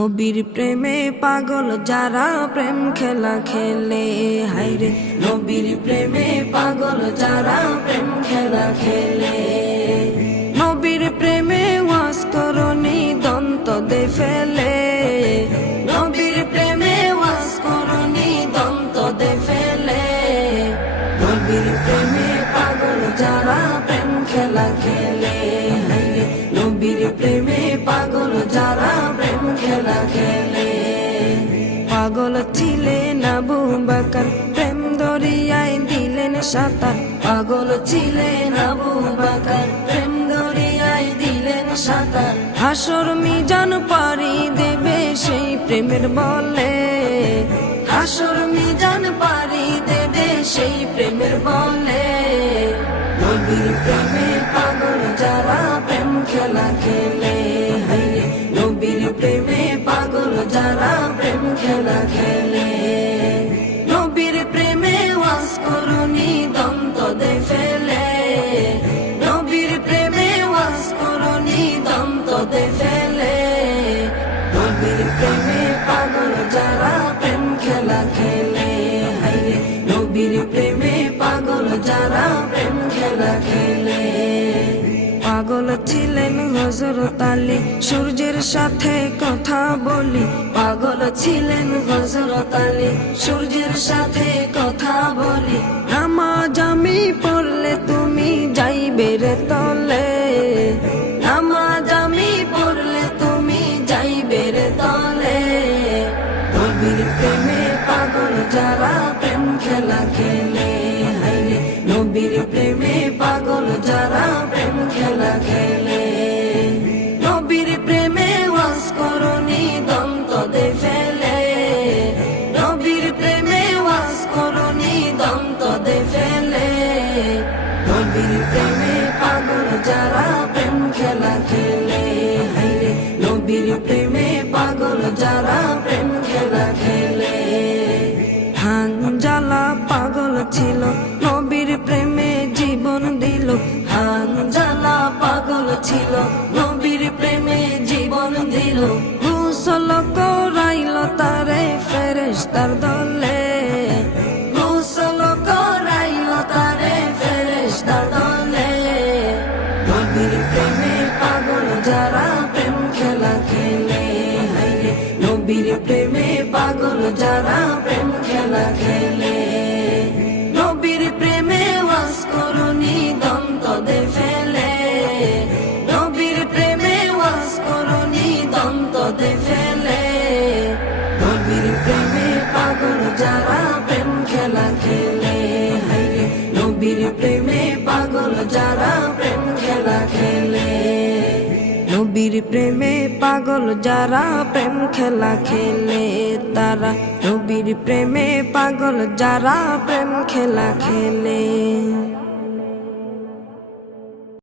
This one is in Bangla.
নবীর প্রেমে পাগল যারা প্রেম খেলা খেলে, হায়রে নবীর প্রেমে পাগল যারা প্রেম খেলা খেলে। নবীর প্রেমে ওয়াজ করনি দন্ত দে ফেলে, নবীর প্রেমে ওয়াজ করনি দন্ত দে ফেলে। নবীর প্রেমে পাগল যারা প্রেম খেলা খেলে, হায়রে নবীর প্রেমে পাগল যারা প্রেম খেলা খেলে। পাগল ছিলেন আবু বকর, প্রেম দরিয়ায় দিলেন সাঁতার। পাগল ছিলেন আবু বকর, প্রেম দরিয়ায় দিলেন সাঁতার। হাসর মিজান পারি দেবে সেই প্রেমের বলে, হাসর মিজান পারি দেবে সেই প্রেমের বলে। নবীর প্রেমে পাগল যারা প্রেম খেলা খেলে, হায়রে নবীর প্রেমে পাগল যারা প্রেম খেলা খেলে। নবীর প্রেমে ওয়াজ করনি দন্ত দে ফেলে, নবীর প্রেমে ওয়াজ করনি দন্ত দে ফেলে। নবীর প্রেমে পাগল যারা প্রেম খেলা খেলে, হায়রে নবীর প্রেমে পাগল যারা প্রেম খেলা খেলে। পাগল ছিলেন হযরত আলী, সূর্যের সাথে কথা বলি। পাগল ছিলেন হযরত আলী, সূর্যের সাথে কথা বলি। নামাজ আমি পড়লে তুমি যাইবে রে তলে, নামাজ আমি পড়লে তুমি যাইবে রে তলে। নবীর প্রেমে পাগল যারা প্রেম খেলা খেলে, হায়রে নবীর প্রেমে পাগল যারা প্রেম খেলা খেলে। নবীর প্রেমে ওয়াজ করনি দন্ত দে ফেলে, নবীর প্রেমে ওয়াজ করনি দন্ত দে ফেলে। নবীর প্রেমে পাগল যারা প্রেম খেলা খেলে, হায়রে নবীর প্রেমে পাগল যারা প্রেম খেলা খেলে। হানজালা পাগল ছিল, নবীর প্রেমে জীবন দিল। হানজালা পাগল ছিল, নবীর প্রেমে জীবন দিল। গোসল করাইল তারে ফেরেশতার দলে, গোসল করাইল তারে ফেরেশতার দলে। নবীর প্রেমে পাগল যারা প্রেম খেলা খেলে, হায়রে নবীর প্রেমে পাগল যারা প্রেম খেলা খেলে। নবীর প্রেমে ওয়াজ করনি দন্ত দে ফেলে, নবীর প্রেমে ওয়াজ করনি দন্ত দে ফেলে। নবীর প্রেমে পাগল যারা প্রেম খেলা খেলে, হায়রে নবীর প্রেমে পাগল যারা প্রেম খেলা খেলে। নবীর প্রেমে পাগল যারা প্রেম খেলা খেলে, তারা নবীর প্রেমে পাগল যারা প্রেম খেলা খেলে।